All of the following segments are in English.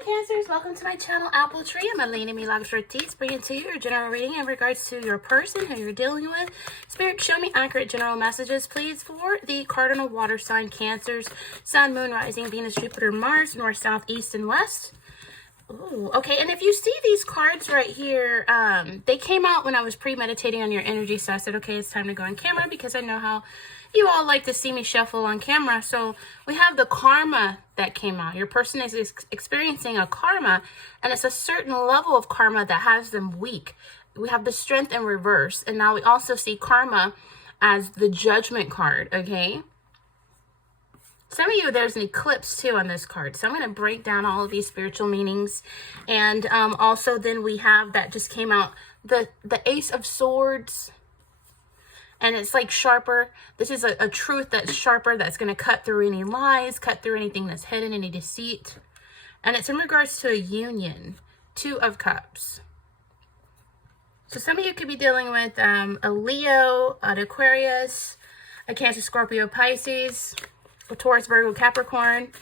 Hi Cancers, welcome to my channel Apple Tree. I'm Elena Milagros Ortiz, bringing to you your general reading in regards to your person, who you're dealing with. Spirit, show me accurate general messages, please, for the cardinal water sign Cancers, Sun, Moon, Rising, Venus, Jupiter, Mars, North, South, East, and West. Ooh, okay, and if you see these cards right here, they came out when I was pre-meditating on your energy, so I said, okay, it's time to go on camera because I know how you all like to see me shuffle on camera. So we have the karma that came out. Your person is experiencing a karma, and it's a certain level of karma that has them weak. We have the strength in reverse, and now we also see karma as the judgment card, okay? Some of you, there's an eclipse too on this card. So I'm going to break down all of these spiritual meanings. And also then we have that just came out, the Ace of Swords. And it's like sharper. This is a truth that's sharper, that's going to cut through any lies, cut through anything that's hidden, any deceit. And it's in regards to a union. 2 of Cups. So some of you could be dealing with a Leo, an Aquarius, a Cancer, Scorpio, Pisces, a Taurus, Virgo, Capricorn.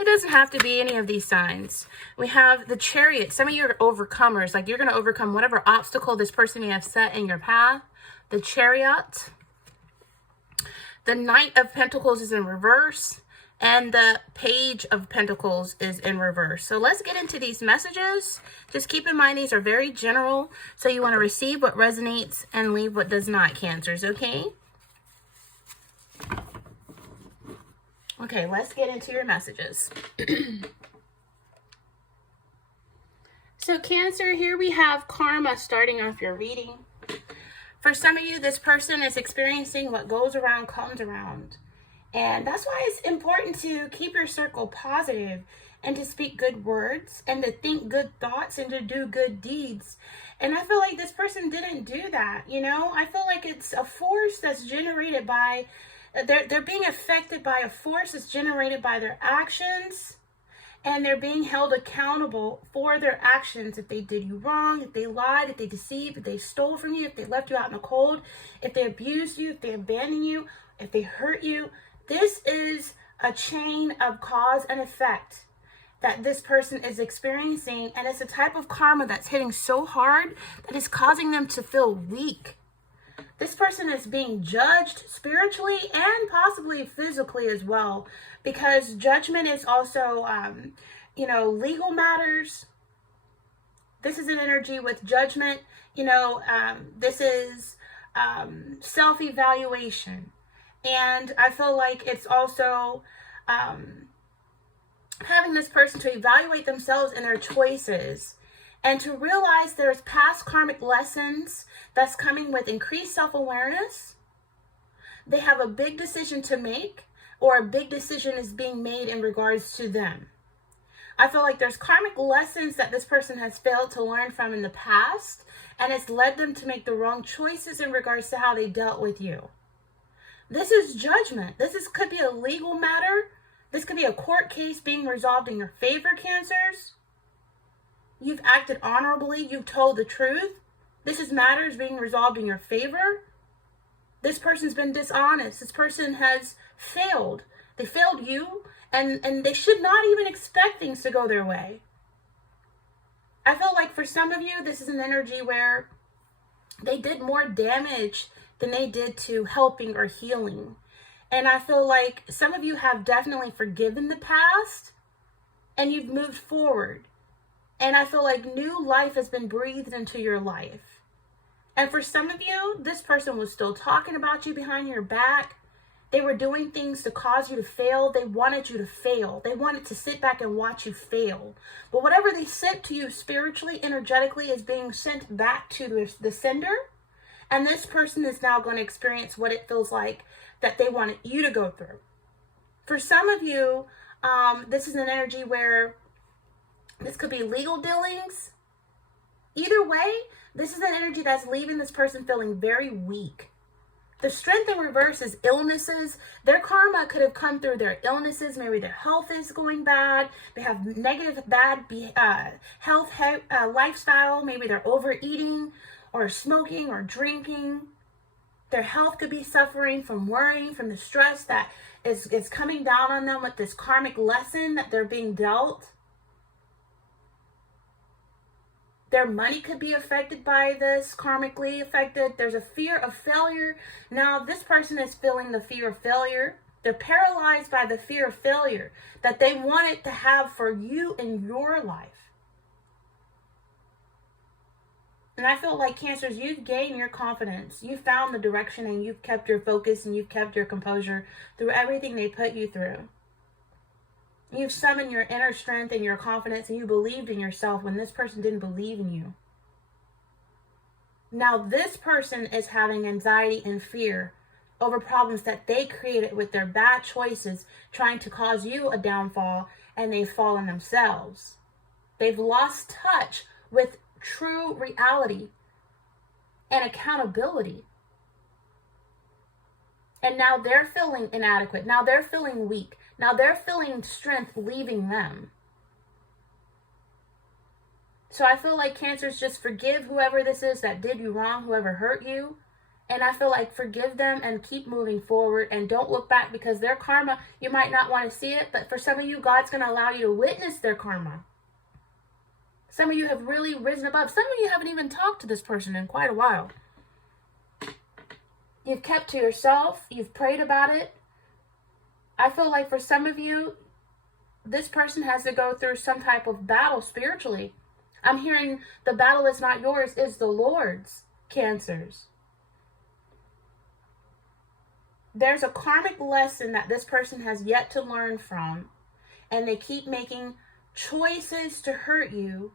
It doesn't have to be any of these signs. We have the Chariot. Some of you are overcomers. Like you're going to overcome whatever obstacle this person may have set in your path. The Chariot. The Knight of Pentacles is in reverse. And the Page of Pentacles is in reverse. So let's get into these messages. Just keep in mind these are very general. So you want to receive what resonates and leave what does not, Cancers, okay? Okay, let's get into your messages. So Cancer, here we have karma starting off your reading. For some of you, this person is experiencing what goes around comes around. And that's why it's important to keep your circle positive and to speak good words and to think good thoughts and to do good deeds. And I feel like this person didn't do that, you know? I feel like it's a force that's generated by they're being affected by a force that's generated by their actions, and they're being held accountable for their actions. If they did you wrong, if they lied, if they deceived, if they stole from you, if they left you out in the cold, if they abused you, if they abandoned you, if they hurt you. This is a chain of cause and effect that this person is experiencing, and it's a type of karma that's hitting so hard that is causing them to feel weak. This person is being judged spiritually and possibly physically as well, because judgment is also, legal matters. This is an energy with judgment. This is self-evaluation. And I feel like it's also having this person to evaluate themselves and their choices, and to realize there's past karmic lessons that's coming with increased self-awareness. They have a big decision to make, or a big decision is being made in regards to them. I feel like there's karmic lessons that this person has failed to learn from in the past, and it's led them to make the wrong choices in regards to how they dealt with you. This is judgment. Could be a legal matter. This could be a court case being resolved in your favor, Cancers. You've acted honorably. You've told the truth. This is matters being resolved in your favor. This person's been dishonest. This person has failed. They failed you, and they should not even expect things to go their way. I feel like for some of you, this is an energy where they did more damage than they did to helping or healing. And I feel like some of you have definitely forgiven the past, and you've moved forward. And I feel like new life has been breathed into your life. And for some of you, this person was still talking about you behind your back. They were doing things to cause you to fail. They wanted you to fail. They wanted to sit back and watch you fail. But whatever they sent to you spiritually, energetically, is being sent back to the sender. And this person is now going to experience what it feels like that they wanted you to go through. For some of you, this is an energy where this could be legal dealings. Either way, this is an energy that's leaving this person feeling very weak. The strength in reverse is illnesses. Their karma could have come through their illnesses. Maybe their health is going bad. They have negative, bad health lifestyle. Maybe they're overeating or smoking or drinking. Their health could be suffering from worrying, from the stress that is coming down on them with this karmic lesson that they're being dealt. Their money could be affected by this, karmically affected. There's a fear of failure. Now, this person is feeling the fear of failure. They're paralyzed by the fear of failure that they wanted to have for you in your life. And I feel like Cancers, you've gained your confidence. You found the direction and you've kept your focus and you've kept your composure through everything they put you through. You've summoned your inner strength and your confidence, and you believed in yourself when this person didn't believe in you. Now this person is having anxiety and fear over problems that they created with their bad choices, trying to cause you a downfall, and they've fallen themselves. They've lost touch with true reality and accountability. And now they're feeling inadequate. Now they're feeling weak. Now they're feeling strength leaving them. So I feel like Cancers, just forgive whoever this is that did you wrong, whoever hurt you. And I feel like forgive them and keep moving forward and don't look back, because their karma, you might not want to see it, but for some of you, God's going to allow you to witness their karma. Some of you have really risen above. Some of you haven't even talked to this person in quite a while. You've kept to yourself. You've prayed about it. I feel like for some of you, this person has to go through some type of battle spiritually. I'm hearing the battle is not yours, it's the Lord's, Cancers. There's a karmic lesson that this person has yet to learn from, and they keep making choices to hurt you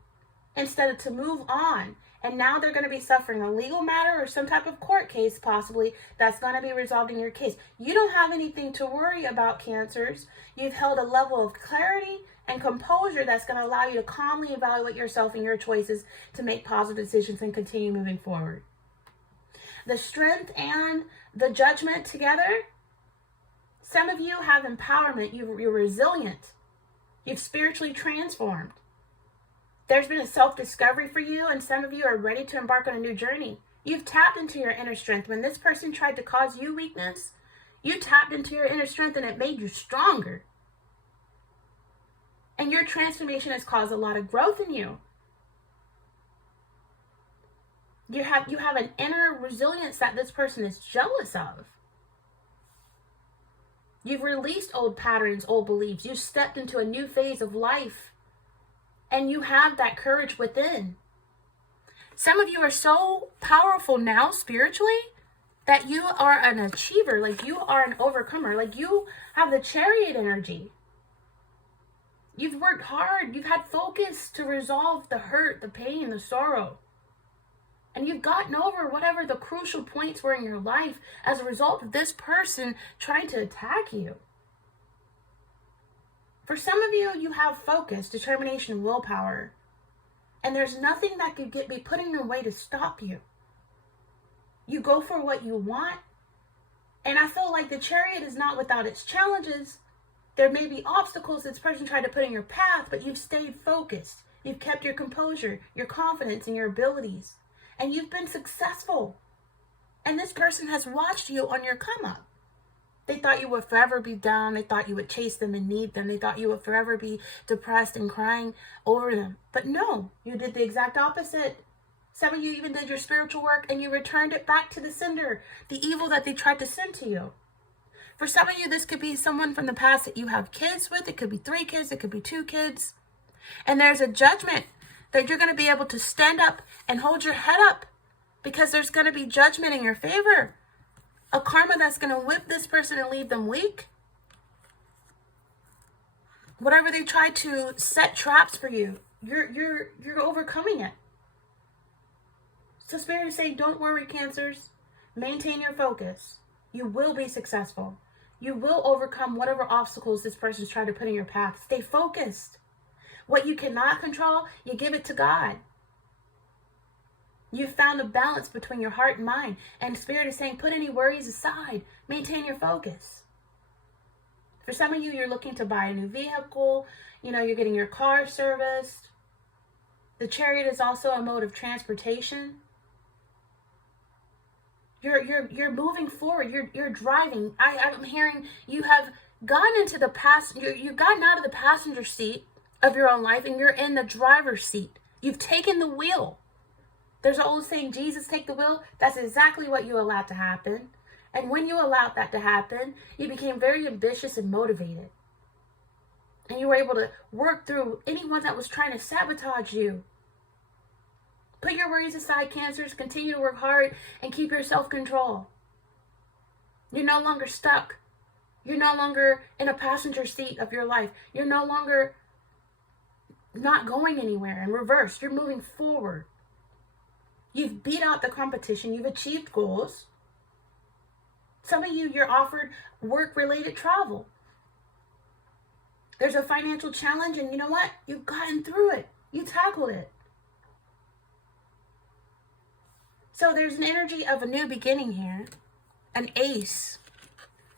instead of to move on. And now they're going to be suffering a legal matter or some type of court case possibly that's going to be resolved in your case. You don't have anything to worry about, Cancers. You've held a level of clarity and composure that's going to allow you to calmly evaluate yourself and your choices to make positive decisions and continue moving forward. The strength and the judgment together. Some of you have empowerment. You're resilient. You've spiritually transformed. There's been a self-discovery for you, and some of you are ready to embark on a new journey. You've tapped into your inner strength. When this person tried to cause you weakness, you tapped into your inner strength and it made you stronger. And your transformation has caused a lot of growth in you. You have an inner resilience that this person is jealous of. You've released old patterns, old beliefs. You've stepped into a new phase of life. And you have that courage within. Some of you are so powerful now spiritually that you are an achiever. Like you are an overcomer. Like you have the Chariot energy. You've worked hard. You've had focus to resolve the hurt, the pain, the sorrow. And you've gotten over whatever the crucial points were in your life as a result of this person trying to attack you. For some of you, you have focus, determination, willpower. And there's nothing that could be put in your way to stop you. You go for what you want. And I feel like the Chariot is not without its challenges. There may be obstacles this person tried to put in your path, but you've stayed focused. You've kept your composure, your confidence, and your abilities. And you've been successful. And this person has watched you on your come up. They thought you would forever be down. They thought you would chase them and need them. They thought you would forever be depressed and crying over them. But no, you did the exact opposite. Some of you even did your spiritual work and you returned it back to the sender, the evil that they tried to send to you. For some of you, this could be someone from the past that you have kids with. It could be 3 kids. It could be 2 kids. And there's a judgment that you're going to be able to stand up and hold your head up, because there's going to be judgment in your favor. A karma that's going to whip this person and leave them weak. Whatever they try to set traps for you, you're overcoming it. So Spirit is saying, don't worry, Cancers. Maintain your focus. You will be successful. You will overcome whatever obstacles this person's trying to put in your path. Stay focused. What you cannot control, you give it to God. You've found a balance between your heart and mind. And Spirit is saying, put any worries aside. Maintain your focus. For some of you, you're looking to buy a new vehicle. You're getting your car serviced. The Chariot is also a mode of transportation. You're moving forward. You're driving. I'm hearing you have gone into the you've gotten out of the passenger seat of your own life and you're in the driver's seat. You've taken the wheel. There's an old saying, Jesus, take the wheel. That's exactly what you allowed to happen. And when you allowed that to happen, you became very ambitious and motivated. And you were able to work through anyone that was trying to sabotage you. Put your worries aside, Cancers. Continue to work hard and keep your self-control. You're no longer stuck. You're no longer in a passenger seat of your life. You're no longer not going anywhere in reverse. You're moving forward. You've beat out the competition. You've achieved goals. Some of you, you're offered work-related travel. There's a financial challenge, and you know what? You've gotten through it. You tackled it. So there's an energy of a new beginning here. An ace.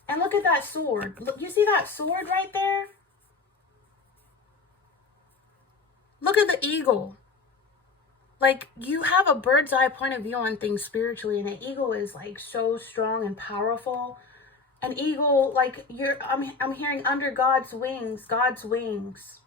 And look at that sword. Look, you see that sword right there? Look at the eagle. Like, you have a bird's eye point of view on things spiritually, and an eagle is like so strong and powerful. An eagle, like, I'm hearing under God's wings, God's wings.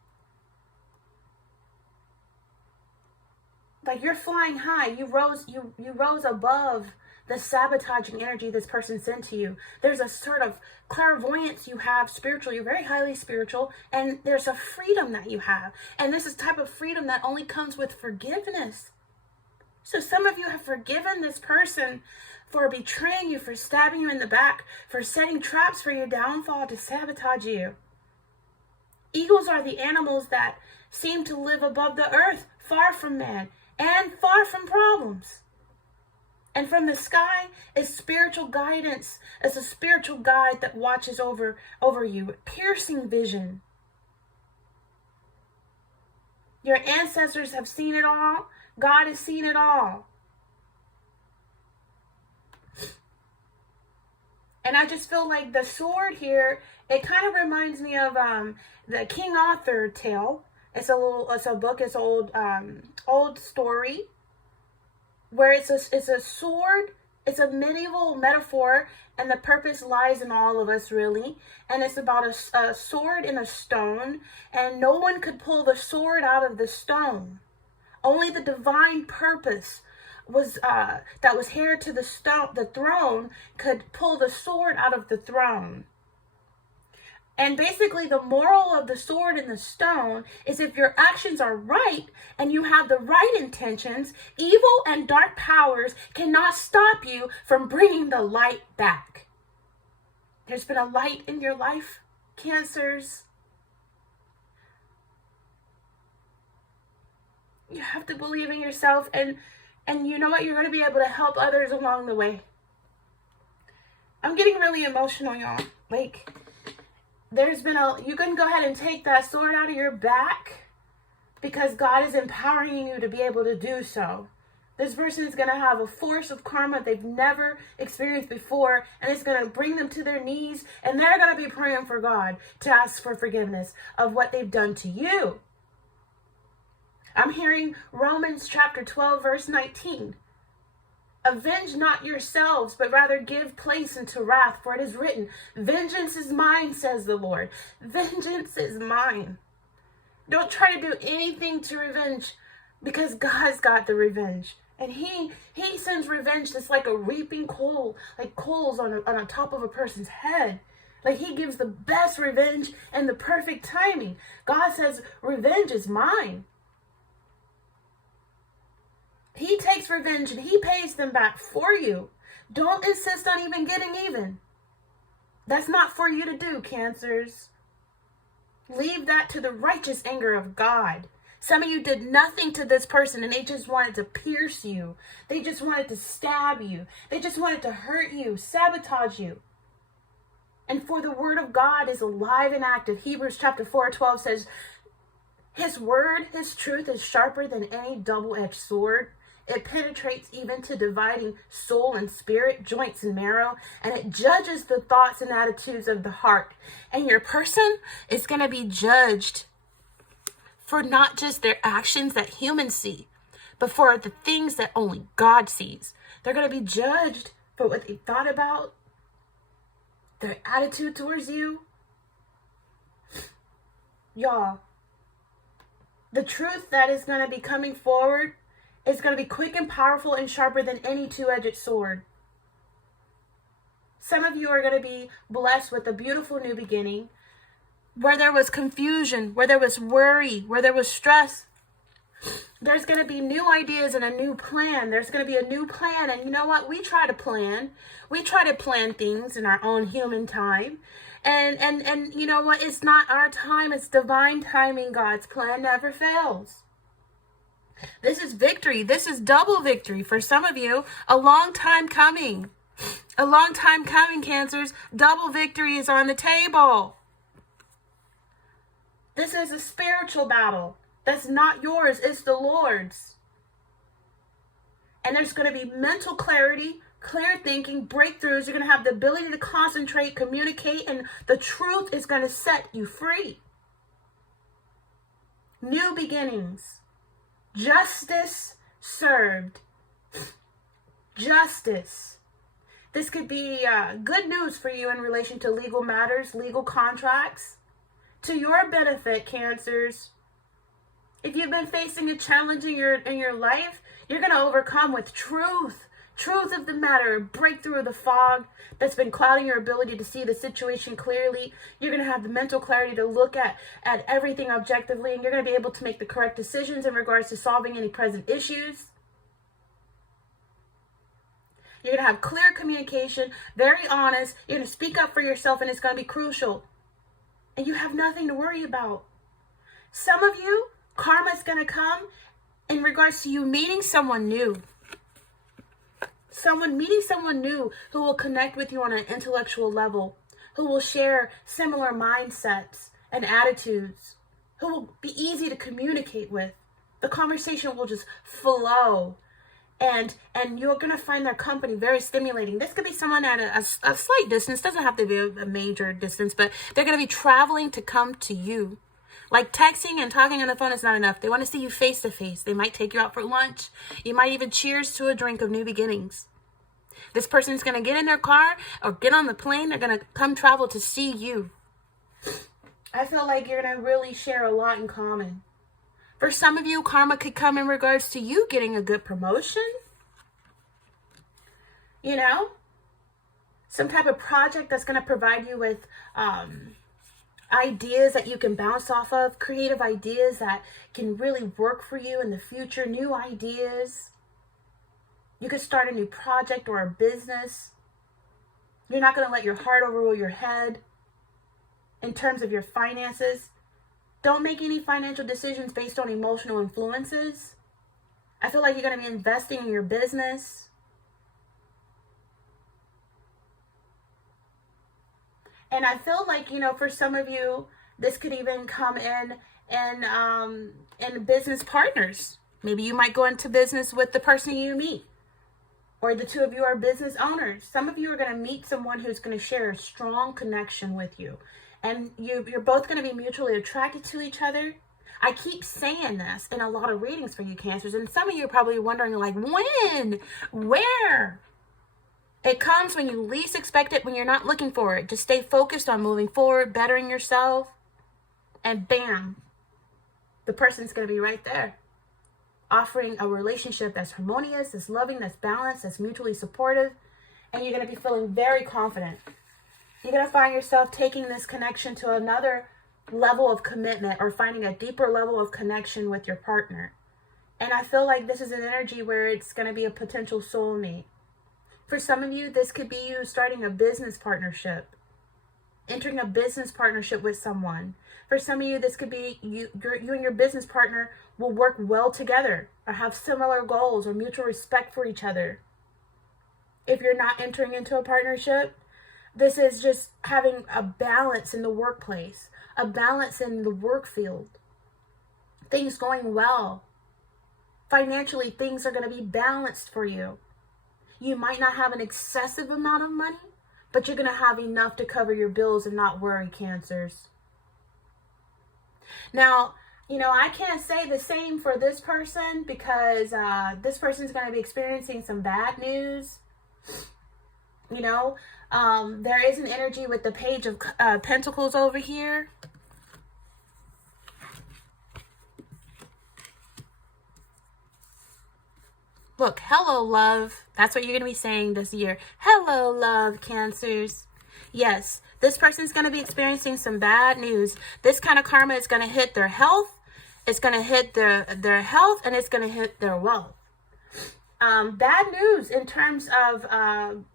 Like, you're flying high. You rose above the sabotaging energy this person sent to you. There's a sort of clairvoyance you have spiritually. You're very highly spiritual, and there's a freedom that you have. And this is the type of freedom that only comes with forgiveness. So some of you have forgiven this person for betraying you, for stabbing you in the back, for setting traps for your downfall to sabotage you. Eagles are the animals that seem to live above the earth, far from man, and far from problems. And from the sky is spiritual guidance. It's a spiritual guide that watches over you. Piercing vision. Your ancestors have seen it all. God has seen it all. And I just feel like the sword here, it kind of reminds me of the King Arthur tale. It's a book, it's an old story, where it's a sword. It's a medieval metaphor, and the purpose lies in all of us, really. And it's about a sword in a stone, and no one could pull the sword out of the stone. Only the divine purpose was that was heir to the throne could pull the sword out of the throne. And basically, the moral of the sword and the stone is, if your actions are right and you have the right intentions, evil and dark powers cannot stop you from bringing the light back. There's been a light in your life, Cancers. You have to believe in yourself, and you know what? You're going to be able to help others along the way. I'm getting really emotional, y'all. Like, you can go ahead and take that sword out of your back, because God is empowering you to be able to do so. This person is going to have a force of karma they've never experienced before, and it's going to bring them to their knees, and they're going to be praying for God to ask for forgiveness of what they've done to you. I'm hearing Romans chapter 12, verse 19. Avenge not yourselves, but rather give place unto wrath, for it is written, vengeance is mine, says the Lord. Vengeance is mine. Don't try to do anything to revenge, because God's got the revenge. And he sends revenge that's like a reaping coal, like coals on the top of a person's head. Like, he gives the best revenge and the perfect timing. God says, revenge is mine. He takes revenge and he pays them back for you. Don't insist on even getting even. That's not for you to do, Cancers. Leave that to the righteous anger of God. Some of you did nothing to this person, and they just wanted to pierce you. They just wanted to stab you. They just wanted to hurt you, sabotage you. And for the word of God is alive and active. Hebrews chapter 4:12 says, his word, his truth is sharper than any double-edged sword. It penetrates even to dividing soul and spirit, joints and marrow, and it judges the thoughts and attitudes of the heart. And your person is going to be judged for not just their actions that humans see, but for the things that only God sees. They're going to be judged for what they thought about, their attitude towards you. Y'all, The truth that is going to be coming forward is going to be quick and powerful and sharper than any two-edged sword. Some of you are going to be blessed with a beautiful new beginning. Where there was confusion, where there was worry, where there was stress, there's going to be new ideas and a new plan. There's going to be a new plan. And you know what? We try to plan. We try to plan things in our own human time. And you know what? It's not our time. It's divine timing. God's plan never fails. This is victory. This is double victory for some of you. A long time coming. A long time coming, Cancers. Double victory is on the table. This is a spiritual battle. That's not yours. It's the Lord's. And there's going to be mental clarity, clear thinking, breakthroughs. You're going to have the ability to concentrate, communicate, and the truth is going to set you free. New beginnings. Justice served. Justice. This could be good news for you in relation to legal matters, legal contracts. To your benefit, Cancers. If you've been facing a challenge in your life, you're going to overcome with truth. Truth of the matter, break through the fog that's been clouding your ability to see the situation clearly. You're going to have the mental clarity to look at everything objectively, and you're going to be able to make the correct decisions in regards to solving any present issues. You're going to have clear communication, very honest. You're going to speak up for yourself, and it's going to be crucial. And you have nothing to worry about. Some of you, karma is going to come in regards to you meeting someone new. Meeting someone new who will connect with you on an intellectual level, who will share similar mindsets and attitudes, who will be easy to communicate with. The conversation will just flow. And you're going to find their company very stimulating. This could be someone at a slight distance. Doesn't have to be a major distance, but they're going to be traveling to come to you. Like texting and talking on the phone is not enough. They want to see you face to face. They might take you out for lunch. You might even cheers to a drink of new beginnings. This person's going to get in their car or get on the plane. They're going to come travel to see you. I feel like you're going to really share a lot in common. For some of you, karma could come in regards to you getting a good promotion. You know, some type of project that's going to provide you with ideas that you can bounce off of, creative ideas that can really work for you in the future, new ideas. You could start a new project or a business. You're not going to let your heart overrule your head in terms of your finances. Don't make any financial decisions based on emotional influences. I feel like you're going to be investing in your business. And I feel like, you know, for some of you, this could even come in business partners. Maybe you might go into business with the person you meet. Or the two of you are business owners. Some of you are going to meet someone who's going to share a strong connection with you. And you're both going to be mutually attracted to each other. I keep saying this in a lot of readings for you, Cancers. And some of you are probably wondering, like, when? Where? It comes when you least expect it, when you're not looking for it. Just stay focused on moving forward, bettering yourself. And bam, the person's going to be right there. Offering a relationship that's harmonious, that's loving, that's balanced, that's mutually supportive. And you're going to be feeling very confident. You're going to find yourself taking this connection to another level of commitment or finding a deeper level of connection with your partner. And I feel like this is an energy where it's going to be a potential soulmate. For some of you, this could be you starting a business partnership, entering a business partnership with someone. For some of you, this could be you and your business partner will work well together or have similar goals or mutual respect for each other. If you're not entering into a partnership, this is just having a balance in the workplace, a balance in the work field, things going well. Financially, things are going to be balanced for you. You might not have an excessive amount of money, but you're going to have enough to cover your bills and not worry, Cancers. Now, you know, I can't say the same for this person because this person's going to be experiencing some bad news. You know, there is an energy with the Page of Pentacles over here. Look, hello, love. That's what you're going to be saying this year. Hello, love, Cancers. Yes, this person's going to be experiencing some bad news. This kind of karma is going to hit their health. It's going to hit their health, and it's going to hit their wealth. Bad news in terms of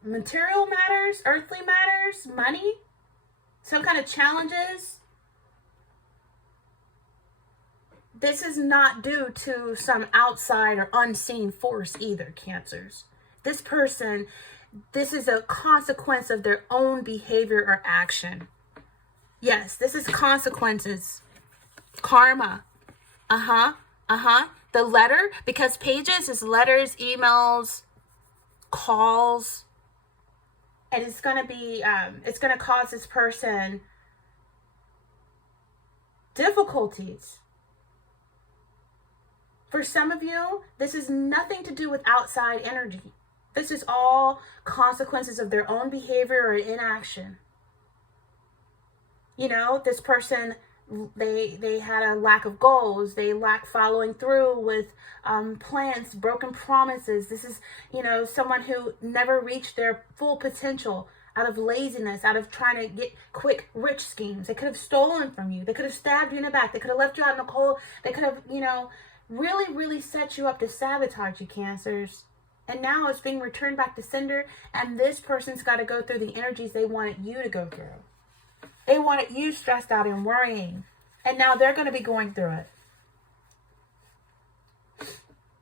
material matters, earthly matters, money, some kind of challenges. This is not due to some outside or unseen force either, Cancers. This person, this is a consequence of their own behavior or action. Yes, this is consequences. Karma. The letter, because pages is letters, emails, calls. And it's going to be, it's going to cause this person difficulties. For some of you, this is nothing to do with outside energy. This is all consequences of their own behavior or inaction. You know, this person, they had a lack of goals. They lack following through with plans, broken promises. This is, you know, someone who never reached their full potential out of laziness, out of trying to get quick rich schemes. They could have stolen from you. They could have stabbed you in the back. They could have left you out in the cold. They could have, you know, really set you up to sabotage you, Cancers. And now it's being returned back to sender, and this person's got to go through the energies they wanted you to go through. They wanted you stressed out and worrying, and now they're going to be going through it.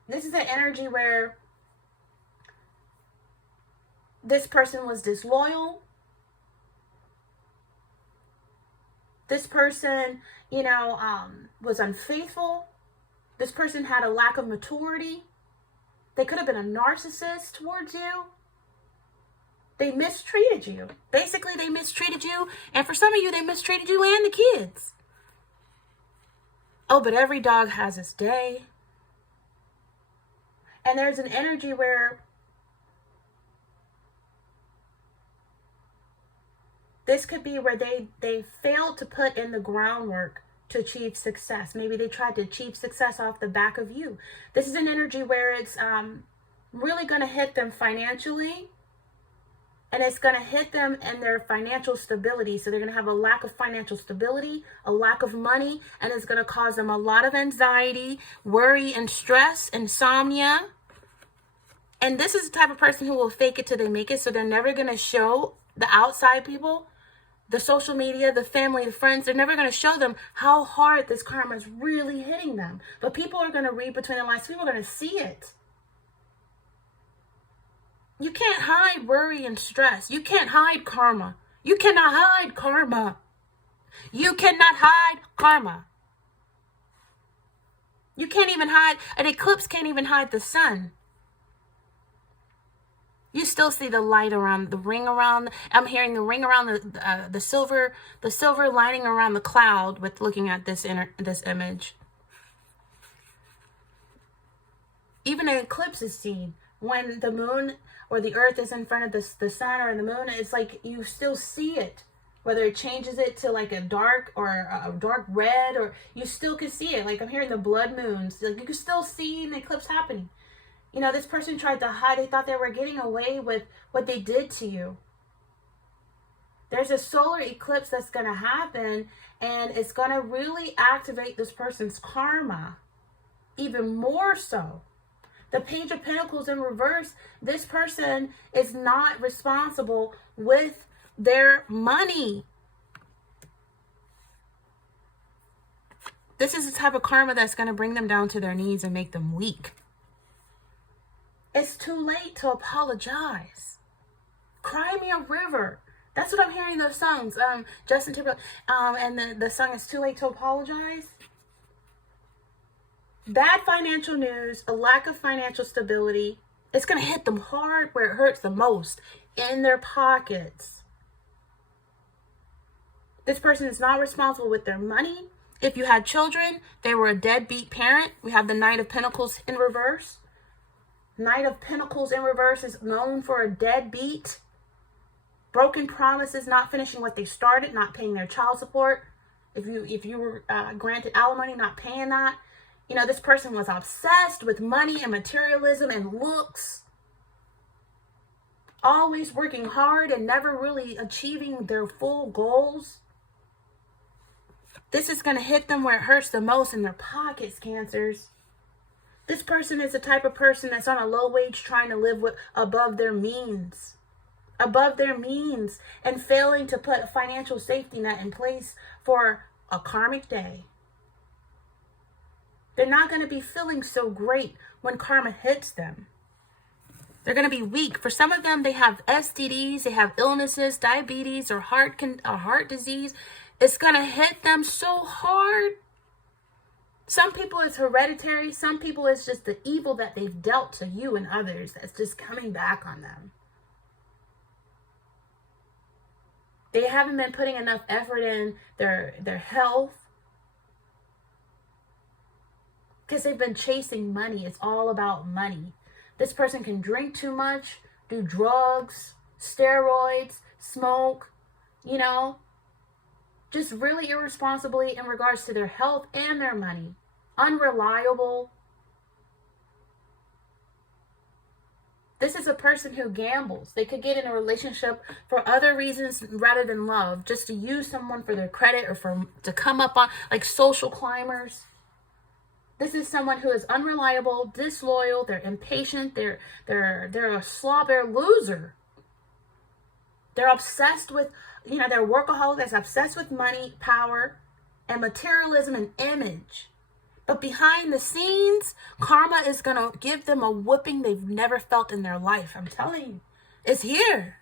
This is an energy where this person was disloyal. This person, you know, was unfaithful. This person had a lack of maturity. They could have been a narcissist towards you. They mistreated you. Basically, they mistreated you. And for some of you, they mistreated you and the kids. Oh, but every dog has its day. And there's an energy where this could be where they failed to put in the groundwork to achieve success. Maybe they tried to achieve success off the back of you. This is an energy where it's really going to hit them financially, and it's going to hit them in their financial stability. So they're going to have a lack of financial stability, a lack of money, and it's going to cause them a lot of anxiety, worry, and stress, insomnia. And this is the type of person who will fake it till they make it. So they're never going to show the outside people, the social media, the family, the friends, they're never going to show them how hard this karma is really hitting them. But people are going to read between the lines. People are going to see it. You can't hide worry and stress. You can't hide karma. You cannot hide karma. You cannot hide karma. You can't even hide, an eclipse can't even hide the sun. You still see the light around, the ring around. I'm hearing the ring around the silver lining around the cloud with looking at this image. Even an eclipse is seen when the moon or the earth is in front of the sun or the moon. It's like you still see it, whether it changes it to like a dark or a dark red, or you still can see it. Like I'm hearing the blood moons. Like you can still see an eclipse happening. You know, this person tried to hide. They thought they were getting away with what they did to you. There's a solar eclipse that's going to happen, and it's going to really activate this person's karma even more so. The Page of Pentacles in reverse, this person is not responsible with their money. This is the type of karma that's going to bring them down to their knees and make them weak. It's too late to apologize. Cry me a river. That's what I'm hearing those songs. Justin Timberlake. And the song is Too Late to Apologize. Bad financial news, a lack of financial stability. It's going to hit them hard where it hurts the most, in their pockets. This person is not responsible with their money. If you had children, they were a deadbeat parent. We have the Knight of Pentacles in reverse. Knight of Pentacles in reverse is known for a deadbeat. Broken promises, not finishing what they started, not paying their child support. If you were granted alimony, not paying that. You know, this person was obsessed with money and materialism and looks, always working hard and never really achieving their full goals. This is going to hit them where it hurts the most, in their pockets, Cancers. This person is the type of person that's on a low wage trying to live above their means. Above their means, and failing to put a financial safety net in place for a karmic day. They're not going to be feeling so great when karma hits them. They're going to be weak. For some of them, they have STDs, they have illnesses, diabetes, or heart disease. It's going to hit them so hard. Some people it's hereditary. Some people it's just the evil that they've dealt to you and others that's just coming back on them. They haven't been putting enough effort in their health, because they've been chasing money. It's all about money. This person can drink too much, do drugs, steroids, smoke, you know, just really irresponsibly in regards to their health and their money. Unreliable. This is a person who gambles. They could get in a relationship for other reasons rather than love, just to use someone for their credit or to come up on, like social climbers. This is someone who is unreliable, disloyal, they're impatient, they're a slob, they're a loser. They're obsessed with, you know, they're a workaholic that's obsessed with money, power, and materialism and image. But behind the scenes, karma is going to give them a whooping they've never felt in their life. I'm telling you, it's here.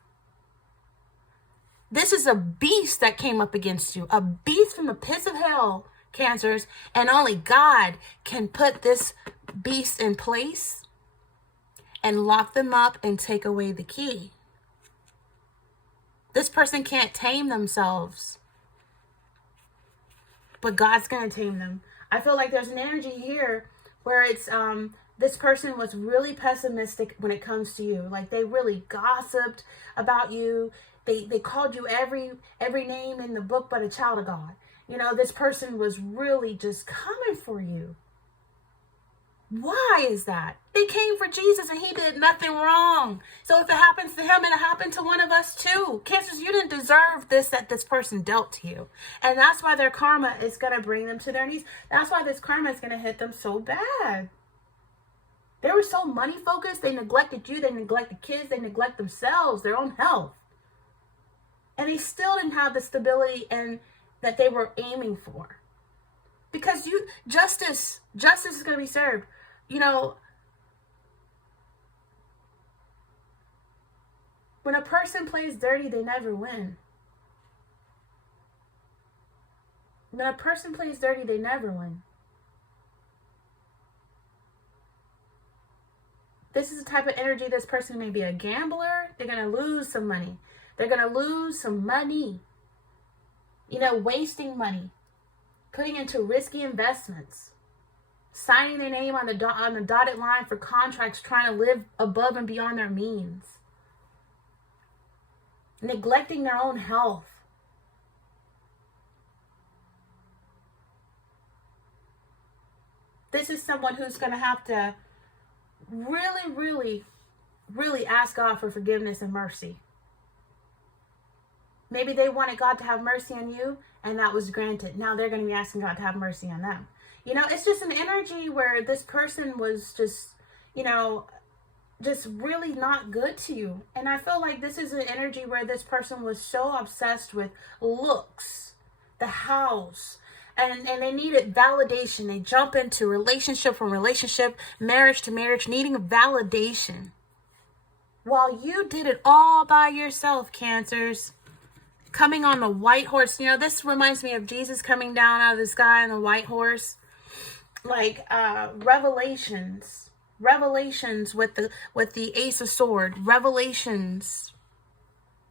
This is a beast that came up against you, a beast from the pits of hell, Cancers, and only God can put this beast in place and lock them up and take away the key. This person can't tame themselves, but God's going to tame them. I feel like there's an energy here where it's this person was really pessimistic when it comes to you. Like, they really gossiped about you. They called you every name in the book but a child of God. You know, this person was really just coming for you. Why is that? They came for Jesus and he did nothing wrong. So if it happens to him, it'll happen to one of us too. Cancers, you didn't deserve this that this person dealt to you. And that's why their karma is going to bring them to their knees. That's why this karma is going to hit them so bad. They were so money focused. They neglected you. They neglected kids. They neglect themselves, their own health. And they still didn't have the stability and that they were aiming for. Because justice is going to be served. You know, when a person plays dirty, they never win. When a person plays dirty, they never win. This is the type of energy. This person may be a gambler. They're going to lose some money. They're going to lose some money. You know, wasting money, putting into risky investments, signing their name on the dotted line for contracts, trying to live above and beyond their means, neglecting their own health. This is someone who's going to have to really, really, really ask God for forgiveness and mercy. Maybe they wanted God to have mercy on you, and that was granted. Now they're going to be asking God to have mercy on them. You know, it's just an energy where this person was just, you know, just really not good to you. And I feel like this is an energy where this person was so obsessed with looks, the house, and they needed validation. They jump into relationship from relationship, marriage to marriage, needing validation. While you did it all by yourself, Cancers. Coming on the white horse. You know, this reminds me of Jesus coming down out of the sky on the white horse. Like Revelations with the Ace of Swords. Revelations.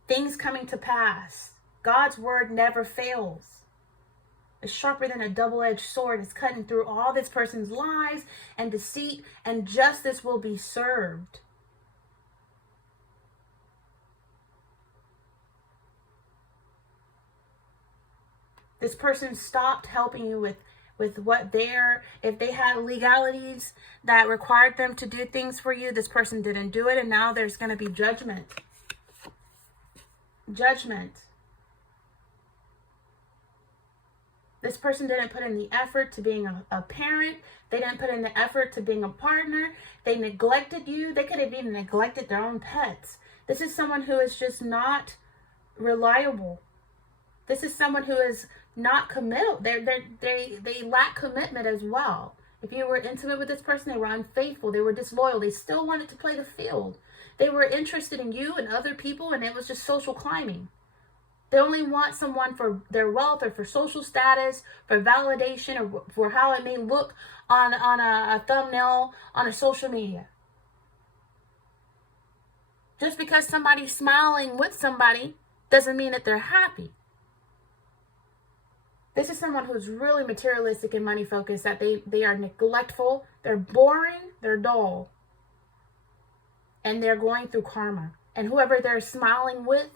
Things coming to pass. God's word never fails. It's sharper than a double-edged sword. It's cutting through all this person's lies and deceit, and justice will be served. This person stopped helping you with what if they had legalities that required them to do things for you, this person didn't do it, and now there's going to be judgment. Judgment. This person didn't put in the effort to being a parent. They didn't put in the effort to being a partner. They neglected you. They could have even neglected their own pets. This is someone who is just not reliable. This is someone who is not committed. They lack commitment as well. If you were intimate with this person, they were unfaithful. They were disloyal. They still wanted to play the field. They were interested in you and other people, and it was just social climbing. They only want someone for their wealth or for social status, for validation, or for how it may look on a thumbnail on a social media. Just because somebody's smiling with somebody doesn't mean that they're happy. This is someone who's really materialistic and money focused, that they are neglectful, they're boring, they're dull, and they're going through karma. And whoever they're smiling with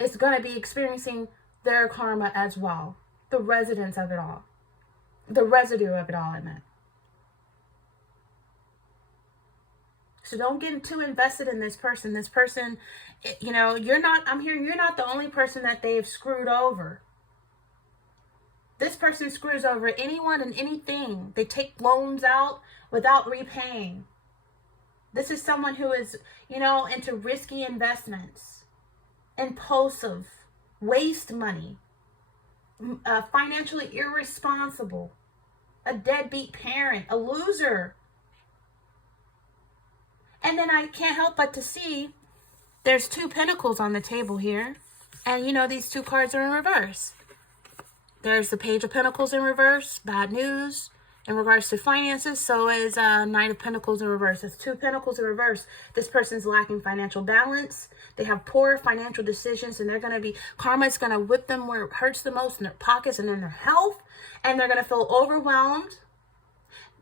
is going to be experiencing their karma as well. The residue of it all, I meant. So don't get too invested in this person. This person, I'm hearing you're not the only person that they've screwed over. This person screws over anyone and anything. They take loans out without repaying. This is someone who is, into risky investments, impulsive, waste money, financially irresponsible, a deadbeat parent, a loser. And then I can't help but to see there's 2 pentacles on the table here. And these 2 cards are in reverse. There's the Page of Pentacles in reverse, bad news in regards to finances. So is Knight of Pentacles in reverse. That's 2 pentacles in reverse. This person's lacking financial balance. They have poor financial decisions, and karma is going to whip them where it hurts the most, in their pockets and in their health. And they're going to feel overwhelmed.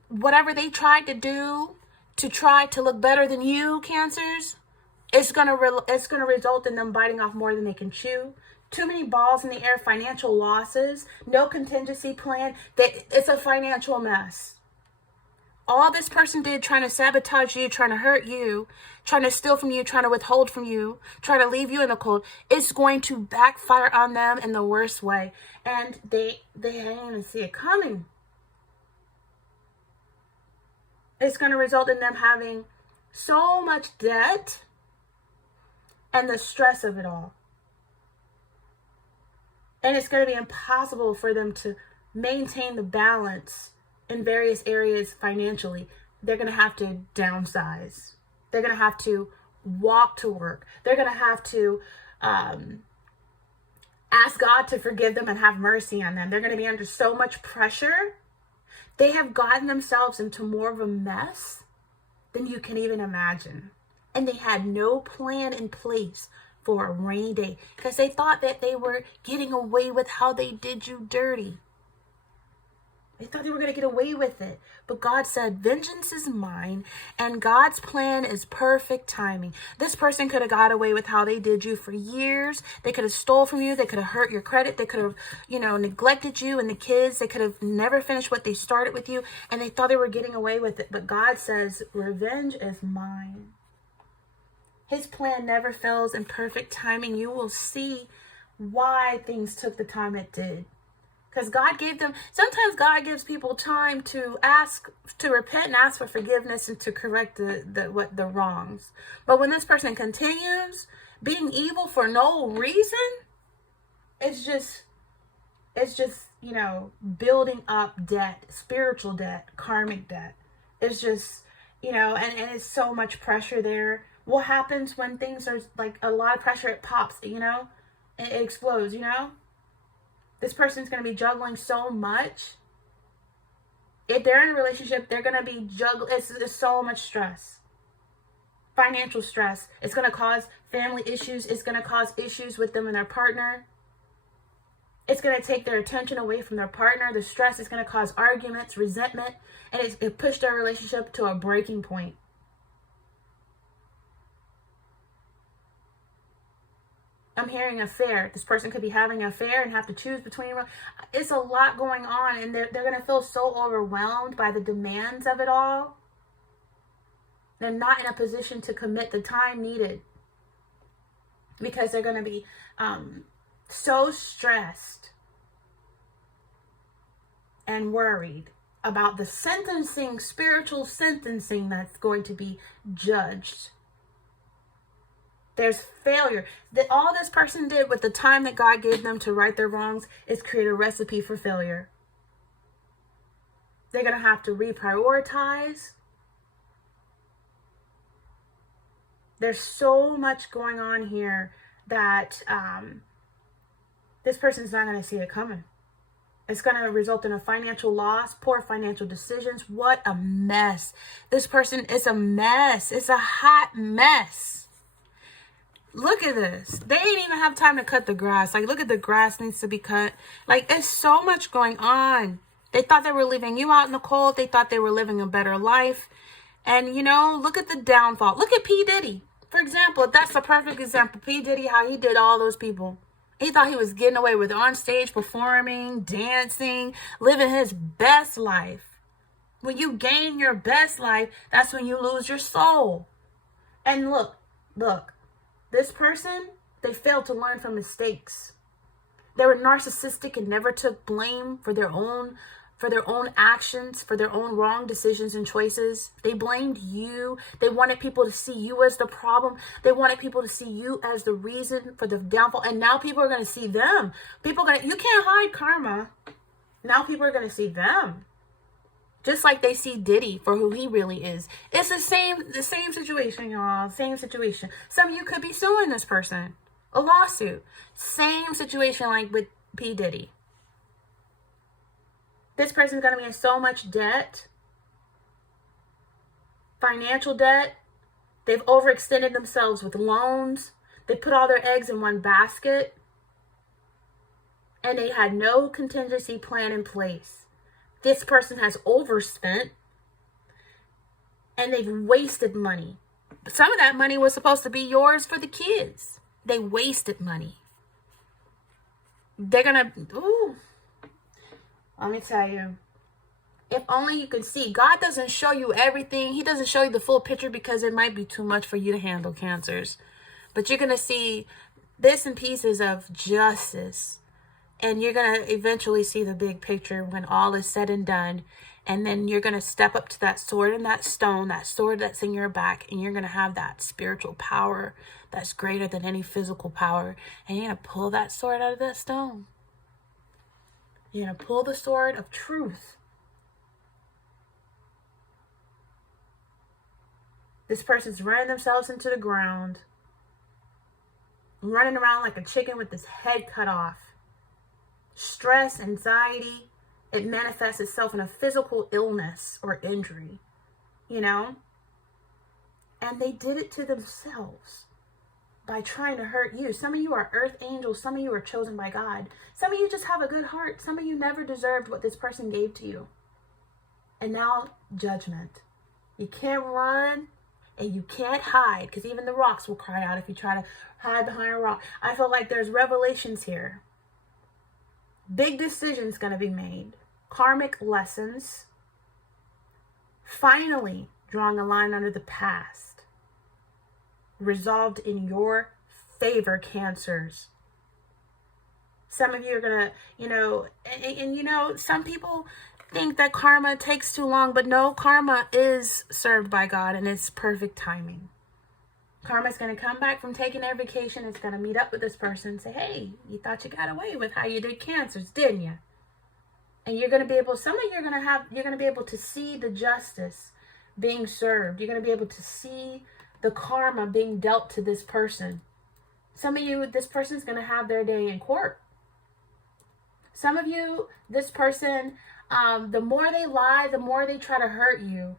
Whatever they tried to do to try to look better than you, Cancers, it's going to result in them biting off more than they can chew. Too many balls in the air, financial losses, no contingency plan. It's a financial mess. All this person did, trying to sabotage you, trying to hurt you, trying to steal from you, trying to withhold from you, trying to leave you in the cold, is going to backfire on them in the worst way. And they didn't even see it coming. It's going to result in them having so much debt and the stress of it all. And it's going to be impossible for them to maintain the balance in various areas financially. They're going to have to downsize. They're going to have to walk to work. They're going to have to ask God to forgive them and have mercy on them. They're going to be under so much pressure. They have gotten themselves into more of a mess than you can even imagine. And they had no plan in place for a rainy day, because they thought that they were getting away with how they did you dirty. They thought they were going to get away with it. But God said, vengeance is mine, and God's plan is perfect timing. This person could have got away with how they did you for years. They could have stole from you. They could have hurt your credit. They could have, neglected you and the kids. They could have never finished what they started with you, and they thought they were getting away with it. But God says, revenge is mine. His plan never fails in perfect timing. You will see why things took the time it did. Because sometimes God gives people time to repent and ask for forgiveness and to correct the wrongs. But when this person continues being evil for no reason, it's just building up debt, spiritual debt, karmic debt. It's just, and it's so much pressure there. What happens when things are like a lot of pressure? It pops, it explodes, This person's going to be juggling so much. If they're in a relationship, they're going to be juggling. It's so much stress. Financial stress. It's going to cause family issues. It's going to cause issues with them and their partner. It's going to take their attention away from their partner. The stress is going to cause arguments, resentment, and it pushed their relationship to a breaking point. I'm hearing affair. This person could be having an affair and have to choose between. It's a lot going on, and they're going to feel so overwhelmed by the demands of it all. They're not in a position to commit the time needed because they're going to be so stressed and worried about the sentencing, spiritual sentencing that's going to be judged. There's failure. All this person did with the time that God gave them to right their wrongs is create a recipe for failure. They're going to have to reprioritize. There's so much going on here that this person's not going to see it coming. It's going to result in a financial loss, poor financial decisions. What a mess. This person is a mess. It's a hot mess. Look at this. They ain't even have time to cut the grass. Like, look at the grass needs to be cut. Like, it's so much going on. They thought they were leaving you out in the cold. They thought they were living a better life. And, you know, look at the downfall. Look at P. Diddy. For example, that's a perfect example. P. Diddy, how he did all those people. He thought he was getting away with on stage performing, dancing, living his best life. When you gain your best life, that's when you lose your soul. And look. This person, they failed to learn from mistakes. They were narcissistic and never took blame for their own actions, for their own wrong decisions and choices. They blamed you. They wanted people to see you as the problem. They wanted people to see you as the reason for the downfall. And now people are going to see them. You can't hide karma. Now people are going to see them. Just like they see Diddy for who he really is. It's the same situation, y'all. Same situation. Some of you could be suing this person. A lawsuit. Same situation like with P. Diddy. This person's going to be in so much debt. Financial debt. They've overextended themselves with loans. They put all their eggs in one basket. And they had no contingency plan in place. This person has overspent and they've wasted money. Some of that money was supposed to be yours for the kids. They wasted money. Let me tell you, if only you could see. God doesn't show you everything. He doesn't show you the full picture because it might be too much for you to handle, Cancers. But you're going to see bits and pieces of justice. And you're going to eventually see the big picture when all is said and done. And then you're going to step up to that sword and that stone, that sword that's in your back. And you're going to have that spiritual power that's greater than any physical power. And you're going to pull that sword out of that stone. You're going to pull the sword of truth. This person's running themselves into the ground. Running around like a chicken with his head cut off. Stress, anxiety, it manifests itself in a physical illness or injury, you know? And they did it to themselves by trying to hurt you. Some of you are earth angels. Some of you are chosen by God. Some of you just have a good heart. Some of you never deserved what this person gave to you. And now, judgment. You can't run and you can't hide because even the rocks will cry out if you try to hide behind a rock. I feel like there's revelations here. Big decisions going to be made. Karmic lessons. Finally, drawing a line under the past. Resolved in your favor, Cancers. Some of you are going to, some people think that karma takes too long, but no, karma is served by God and it's perfect timing. Karma's going to come back from taking their vacation. It's going to meet up with this person and say, hey, you thought you got away with how you did Cancers, didn't you? And you're going to be able, you're going to be able to see the justice being served. You're going to be able to see the karma being dealt to this person. Some of you, this person's going to have their day in court. Some of you, this person, the more they lie, the more they try to hurt you,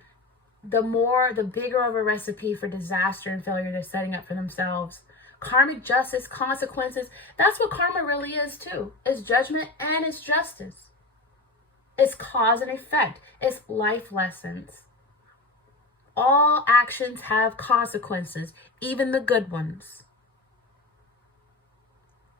the bigger of a recipe for disaster and failure they're setting up for themselves. Karmic justice, consequences, that's what karma really is too. It's judgment and it's justice. It's cause and effect. It's life lessons. All actions have consequences, even the good ones.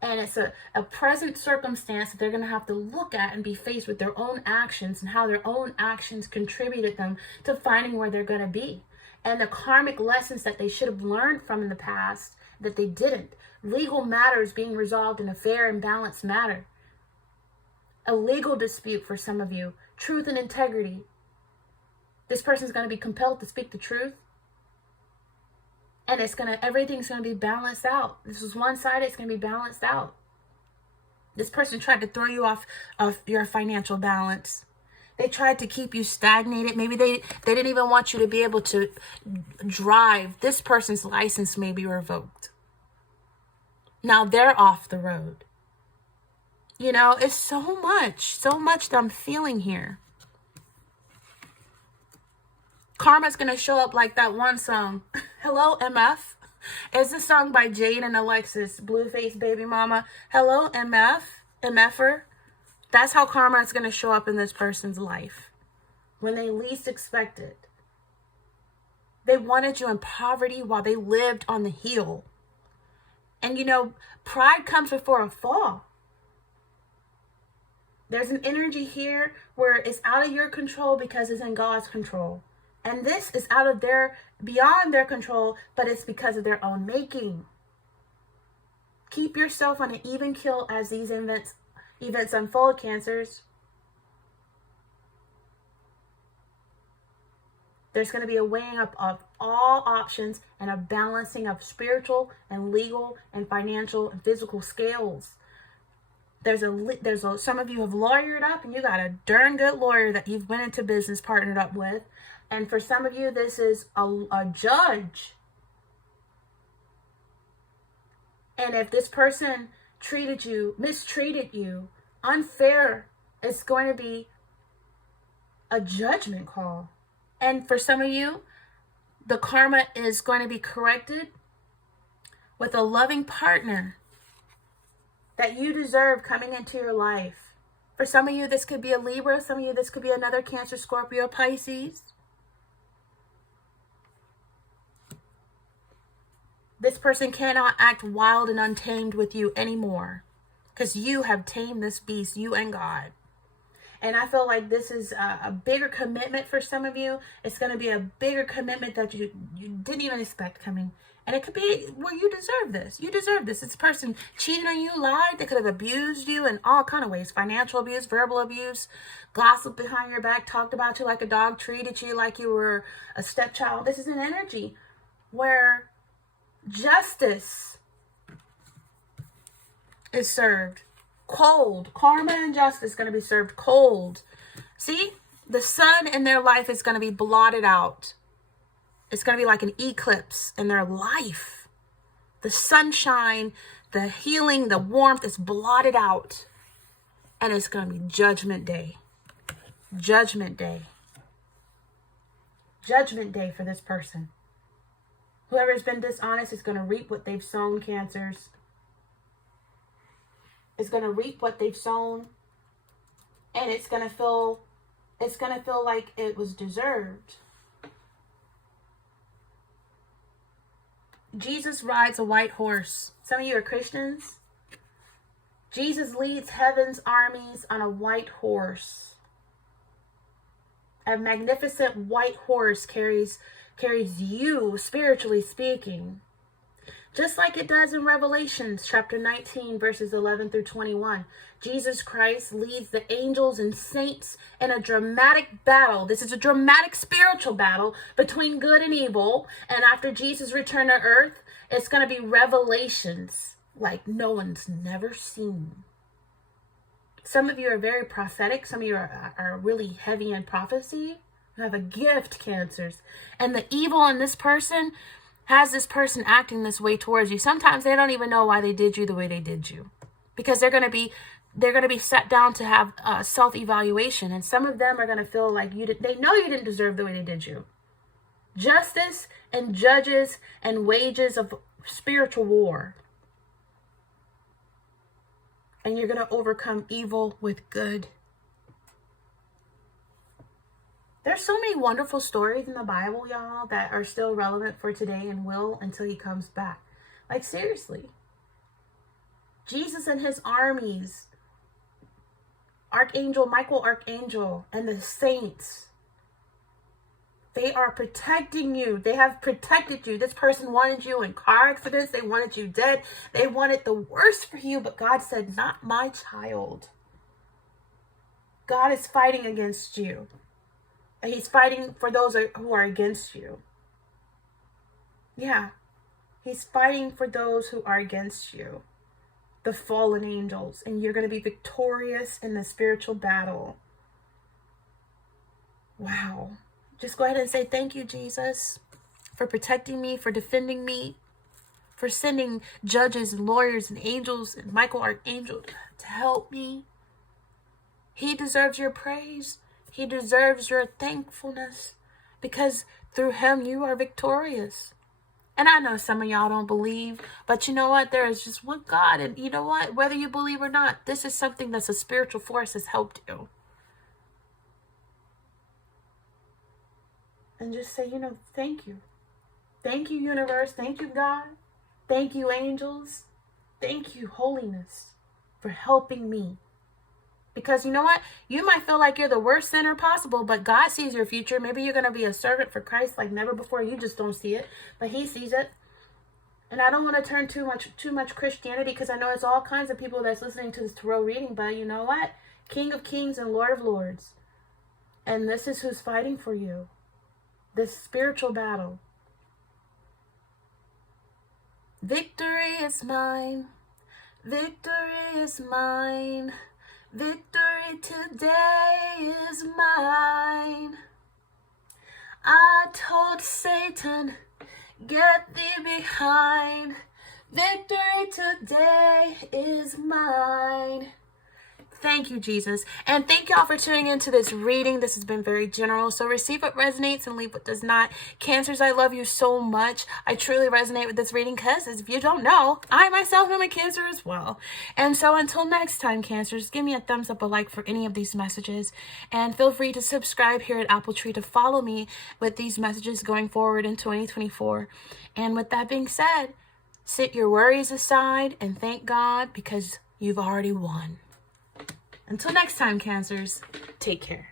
And it's a present circumstance that they're going to have to look at and be faced with their own actions and how their own actions contributed them to finding where they're going to be. And the karmic lessons that they should have learned from in the past that they didn't. Legal matters being resolved in a fair and balanced manner. A legal dispute for some of you. Truth and integrity. This person's going to be compelled to speak the truth. And everything's going to be balanced out. This was one-sided, it's going to be balanced out. This person tried to throw you off of your financial balance. They tried to keep you stagnated. Maybe they didn't even want you to be able to drive. This person's license may be revoked. Now they're off the road. You know, it's so much that I'm feeling here. Karma's going to show up like that one song, Hello, MF. It's a song by Jade and Alexis, Blueface Baby Mama. Hello, MF, MFer. That's how karma is going to show up in this person's life. When they least expect it. They wanted you in poverty while they lived on the hill. And you know, pride comes before a fall. There's an energy here where it's out of your control because it's in God's control. And this is beyond their control, but it's because of their own making. Keep yourself on an even keel as these events unfold, Cancers. There's going to be a weighing up of all options and a balancing of spiritual and legal and financial and physical scales. Some of you have lawyered up, and you got a darn good lawyer that you've went into business partnered up with. And for some of you, this is a judge. And if this person mistreated you, unfair, it's going to be a judgment call. And for some of you, the karma is going to be corrected with a loving partner that you deserve coming into your life. For some of you, this could be a Libra. Some of you, this could be another Cancer, Scorpio, Pisces. This person cannot act wild and untamed with you anymore because you have tamed this beast, you and God. And I feel like this is a bigger commitment for some of you. It's going to be a bigger commitment that you didn't even expect coming. And it could be where you deserve this. You deserve this. This person cheated on you, lied. They could have abused you in all kind of ways. Financial abuse, verbal abuse, gossip behind your back, talked about you like a dog, treated you like you were a stepchild. This is an energy where justice is served cold. Karma and justice is going to be served cold. See, the sun in their life is going to be blotted out. It's going to be like an eclipse in their life. The sunshine, the healing, the warmth is blotted out. And it's going to be judgment day. Judgment day. Judgment day for this person. Whoever's been dishonest is going to reap what they've sown, Cancers. It's going to reap what they've sown. And it's going to feel like it was deserved. Jesus rides a white horse. Some of you are Christians. Jesus leads heaven's armies on a white horse. A magnificent white horse carries you, spiritually speaking. Just like it does in Revelation chapter 19, verses 11 through 21. Jesus Christ leads the angels and saints in a dramatic battle. This is a dramatic spiritual battle between good and evil. And after Jesus' return to earth, it's going to be revelations like no one's never seen. Some of you are very prophetic. Some of you are really heavy in prophecy. You have a gift, Cancers. And the evil in this person has this person acting this way towards you. Sometimes they don't even know why they did you the way they did you. Because they're going to be set down to have self-evaluation. And some of them are going to feel like they know you didn't deserve the way they did you. Justice and judges and wages of spiritual war. And you're going to overcome evil with good. There's so many wonderful stories in the Bible, y'all, that are still relevant for today and will until he comes back. Like, seriously. Jesus and his armies, Archangel Michael, Archangel, and the saints, they are protecting you. They have protected you. This person wanted you in car accidents. They wanted you dead. They wanted the worst for you. But God said, not my child. God is fighting against you. And he's fighting for those who are against you. Yeah. He's fighting for those who are against you. The fallen angels. And you're going to be victorious in the spiritual battle. Wow. Just go ahead and say, thank you, Jesus, for protecting me, for defending me, for sending judges and lawyers and angels and Michael Archangel to help me. He deserves your praise. He deserves your thankfulness, because through him you are victorious. And I know some of y'all don't believe, but you know what? There is just one God. And you know what? Whether you believe or not, this is something that's a spiritual force has helped you. And just say, thank you. Thank you, universe. Thank you, God. Thank you, angels. Thank you, holiness, for helping me. Because you know what? You might feel like you're the worst sinner possible, but God sees your future. Maybe you're going to be a servant for Christ like never before. You just don't see it, but he sees it. And I don't want to turn too much Christianity, because I know it's all kinds of people that's listening to this tarot reading, but you know what? King of Kings and Lord of Lords. And this is who's fighting for you. This spiritual battle. Victory is mine. Victory is mine. Victory today is mine. I told Satan, get thee behind. Victory today is mine. Thank you, Jesus. And thank y'all for tuning into this reading. This has been very general. So receive what resonates and leave what does not. Cancers, I love you so much. I truly resonate with this reading because, if you don't know, I myself am a Cancer as well. And so until next time, Cancers, give me a thumbs up, a like for any of these messages. And feel free to subscribe here at Apple Tree to follow me with these messages going forward in 2024. And with that being said, sit your worries aside and thank God, because you've already won. Until next time, Cancers, take care.